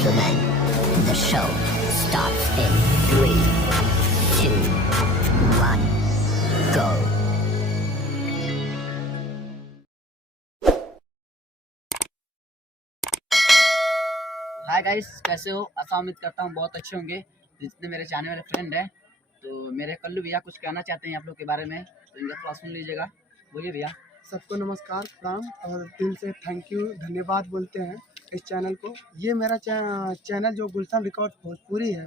gentlemen, the show starts in 3, 2, 1, go. Hi guys, कैसे हो? आशा उम्मीद करता हूँ बहुत अच्छे होंगे जितने मेरे चाहने वाले फ्रेंड हैं। तो मेरे कल्लू भैया कुछ कहना चाहते हैं आप लोग के बारे में, तो इनका थोड़ा सुन लीजिएगा। बोलिए भैया। सबको नमस्कार, प्रणाम और दिल से थैंक यू, धन्यवाद बोलते हैं इस चैनल को। ये मेरा चैनल जो गुलशन रिकॉर्ड भोजपुरी है,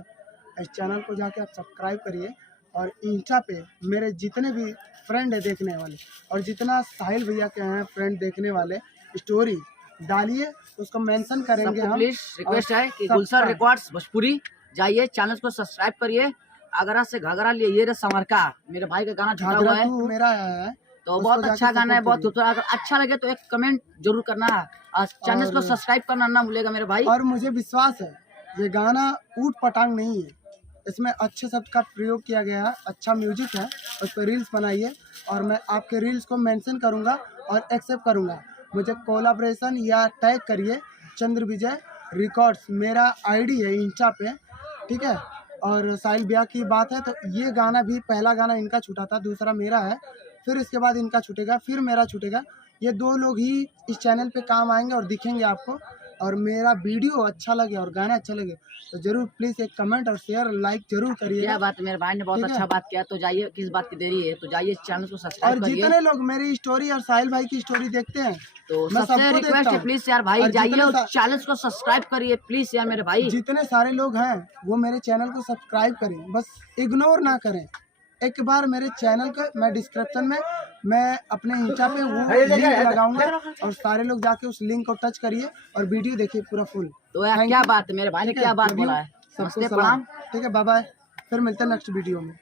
इस चैनल को जाके आप सब्सक्राइब करिए। और इंस्टा पे मेरे जितने भी फ्रेंड है देखने वाले, और जितना साहिल भैया के हैं फ्रेंड देखने वाले, स्टोरी डालिए, उसको मेंशन करेंगे हम। प्लीज रिक्वेस्ट है कि गुलशन रिकॉर्ड्स भोजपुरी जाइए, चैनल को सब्सक्राइब करिए। आगरा से घाघरा लिए ये रे समरका, मेरे भाई का गाना छूटा हुआ है, मेरा है तो बहुत अच्छा गाना है, बहुत खूबसूरत। अगर अच्छा लगे तो एक कमेंट जरूर करना और चैनल को सब्सक्राइब करना ना भूलेगा मेरे भाई। और मुझे विश्वास है ये गाना ऊट पटांग नहीं है, इसमें अच्छे शब्द का प्रयोग किया गया है, अच्छा म्यूजिक है। उस पर रील्स बनाइए और मैं आपके रील्स को मेंशन करूंगा और एक्सेप्ट करूंगा। मुझे कोलैबोरेशन या टैग करिए चंद्र विजय रिकॉर्ड्स, मेरा आईडी है इंस्टा पे, ठीक है। और साहिल भैया की बात है तो ये गाना भी, पहला गाना इनका छूटा था, दूसरा मेरा है, फिर इसके बाद इनका छूटेगा, फिर मेरा छूटेगा। ये 2 लोग ही इस चैनल पे काम आएंगे और दिखेंगे आपको। और मेरा वीडियो अच्छा लगे और गाना अच्छा लगे तो जरूर प्लीज एक कमेंट और शेयर लाइक जरूर करिए। क्या बात है, मेरे भाई ने बहुत अच्छा बात किया। तो जाइए, किस बात की देरी है, तो जाइए चैनल को सब्सक्राइब और करिए। जितने लोग मेरी स्टोरी और साहिल भाई की स्टोरी देखते हैं तो मैं सबसे सबको रिक्वेस्ट है प्लीज यार भाई, जाइए और चैनल को सब्सक्राइब करिए प्लीज यार मेरे भाई। जितने सारे लोग हैं वो मेरे चैनल को सब्सक्राइब करें, बस इग्नोर ना करें। एक बार मेरे चैनल का मैं डिस्क्रिप्शन में मैं अपने इंस्टा पे वो लिंक लगाऊंगा और सारे लोग जाके उस लिंक को टच करिए और वीडियो देखिए पूरा फुल। तो यार क्या बात है, मेरे भाई ने क्या बात बोला है। सबको सलाम, ठीक है, बाय बाय, फिर मिलते हैं नेक्स्ट वीडियो में।